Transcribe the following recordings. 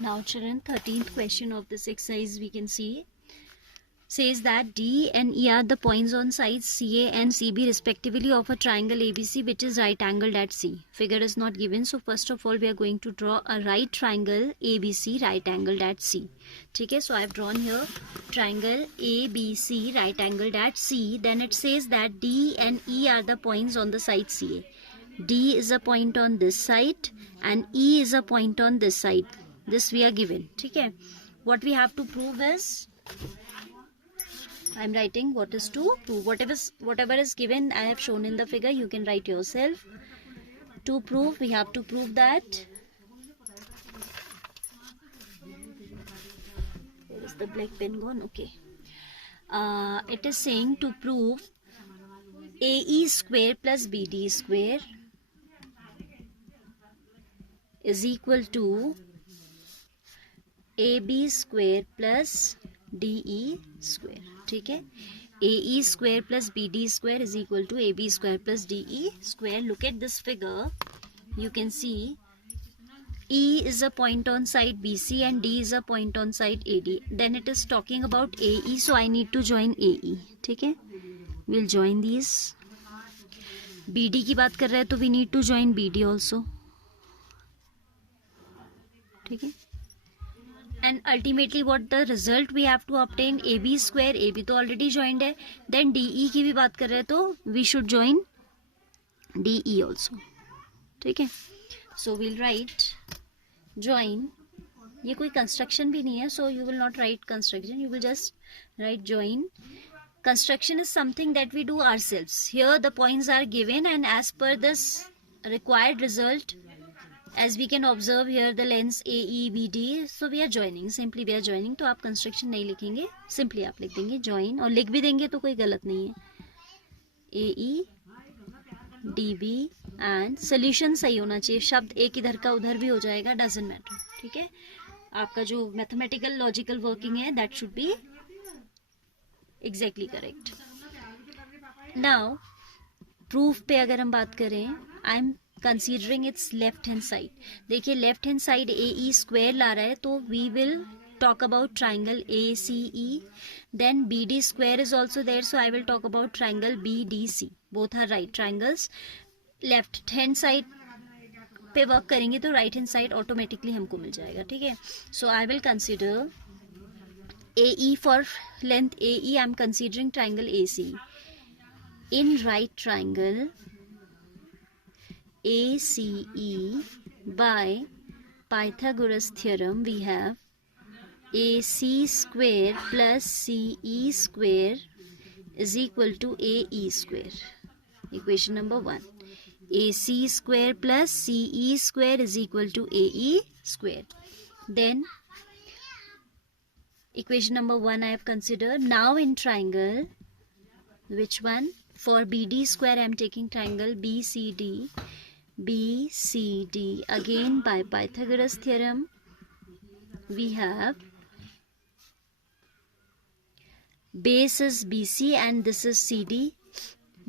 Now children, 13th question of this exercise we can see says that D and E are the points on sides CA and CB respectively of a triangle ABC which is right angled at C. Figure is not given, so first of all we are going to draw a right triangle ABC right angled at C. Okay, so I have drawn here triangle ABC right angled at C. Then it says that D and E are the points on the side CA. D is a point on this side and E is a point on this side. This we are given. Okay, what we have to prove is, I am writing what is to prove. Whatever is given I have shown in the figure, you can write yourself. To prove, we have to prove that, where is the black pen gone? Okay, it is saying to prove AE square plus BD square is equal to AB square plus DE square. ठीक है, AE square plus BD square is equal to AB square plus DE square. Look at this figure. You can see E is a point on side BC and D is a point on side AD. Then it is talking about AE, so I need to join AE. ठीक है, we'll join these. BD की बात कर रहा है तो we need to join BD also. ठीक है, and ultimately what the result we have to obtain, AB square, AB तो already joined है, then DE की भी बात कर रहे हैं तो we should join DE also. ठीक है, so we'll write join. ये कोई construction भी नहीं है, so you will not write construction, you will just write join. Construction is something that we do ourselves. Here the points are given and as per this required result, as we can observe here the lengths AEBD, so we are joining, simply we are joining. तो आप construction नहीं लिखेंगे, simply आप लिख देंगे join, और लिख भी देंगे तो कोई गलत नहीं है. AEDB and solution सही होना चाहिए, शब्द एक इधर का उधर भी हो जाएगा, doesn't matter. ठीक है, आपका जो mathematical logical working है that should be exactly correct. Now proof पे अगर हम बात करें, I am considering its left hand side. देखिए left hand side AE square ला रहा है तो we will talk about triangle ACE. Then BD square is also there, so I will talk about triangle BDC. Both are right triangles. Left hand side पे work करेंगे तो right hand side automatically हमको मिल जाएगा. ठीक है, so I will consider AE for length AE. I am considering triangle ACE. In right triangle ACE, by Pythagoras theorem we have AC square plus CE square is equal to AE square. Equation number 1. AC square plus CE square is equal to AE square. Then equation number 1 I have considered. Now in triangle, which one? For BD square I am taking triangle BCD. BCD, again by Pythagoras theorem we have base is BC and this is CD.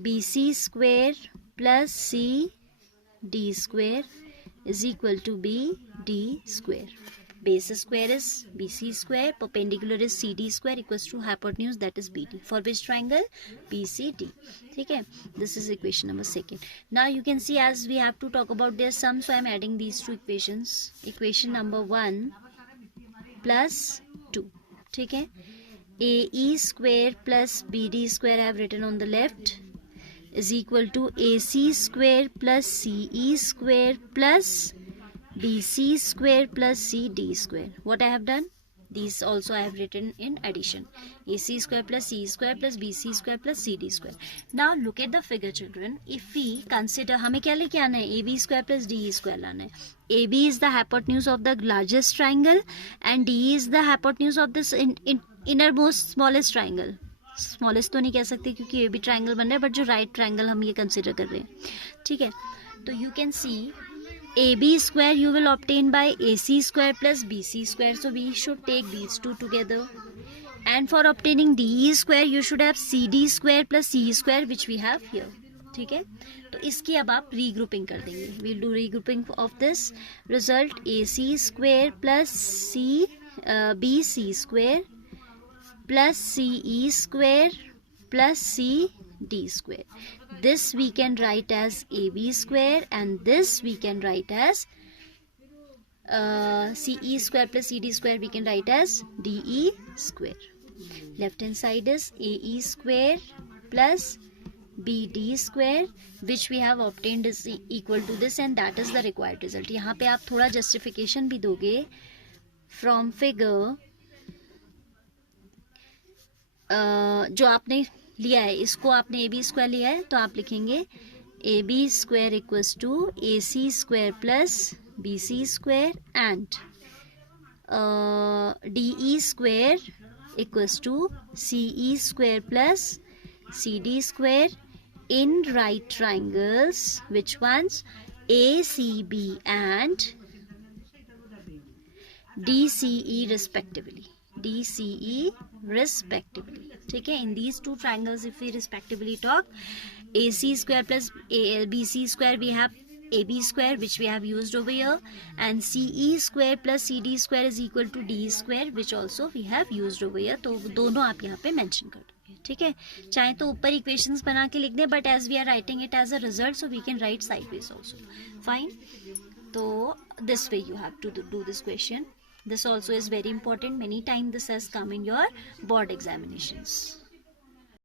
BC square plus CD square is equal to BD square. Base square is BC square, perpendicular is CD square, equals to hypotenuse, that is BD. For which triangle? BCD. Okay, this is equation number 2. Now you can see as we have to talk about their sum, so I am adding these two equations. Equation number 1 plus 2. Okay, AE square plus BD square I have written on the left is equal to AC square plus CE square plus BC square plus CD square. What I have done? These also I have written in addition. AC square plus CE square plus BC square plus CD square. Now look at the figure children. If we consider, हमें क्या लेके आना है? AB square plus DE square लाना है. AB is the hypotenuse of the largest triangle and DE is the hypotenuse of this innermost smallest triangle. Smallest तो नहीं कह सकते क्योंकि ये भी triangle बन रहा है, but जो right triangle हम ये consider कर रहे हैं. ठीक है, तो you can see AB square you will obtain by AC square plus BC square. So we should take these two together. And for obtaining DE square you should have CD square plus CE square, which we have here. ठीक है, तो इसकी अब आप regrouping कर देंगे. We'll do regrouping of this result. A C square plus C B C square plus CE square plus CD square. This we can write as AB square and this we can write as CE square plus CD square we can write as DE square. Left hand side is AE square plus BD square which we have obtained is equal to this and that is the required result. यहाँ पे आप थोड़ा justification भी दोगे. From figure जो आपने लिया है इसको आपने ए बी स्क्वायर लिया है तो आप लिखेंगे A B square equals to A C square plus B C square and D E square equals to C E square plus C D square in right triangles which ones A C B and D C E respectively. DCE respectively. ठीक है, in these two triangles if we respectively talk, AC square plus BC square we have AB square which we have used over here and CE square plus CD square is equal to D square which also we have used over here. तो दोनों आप यहाँ पे mention कर दोगे. ठीक है, चाहे तो ऊपर equations बना के लिख दें but as we are writing it as a result so we can write sideways also. Fine. तो this way you have to do this question. This also is very important. Many times this has come in your board examinations.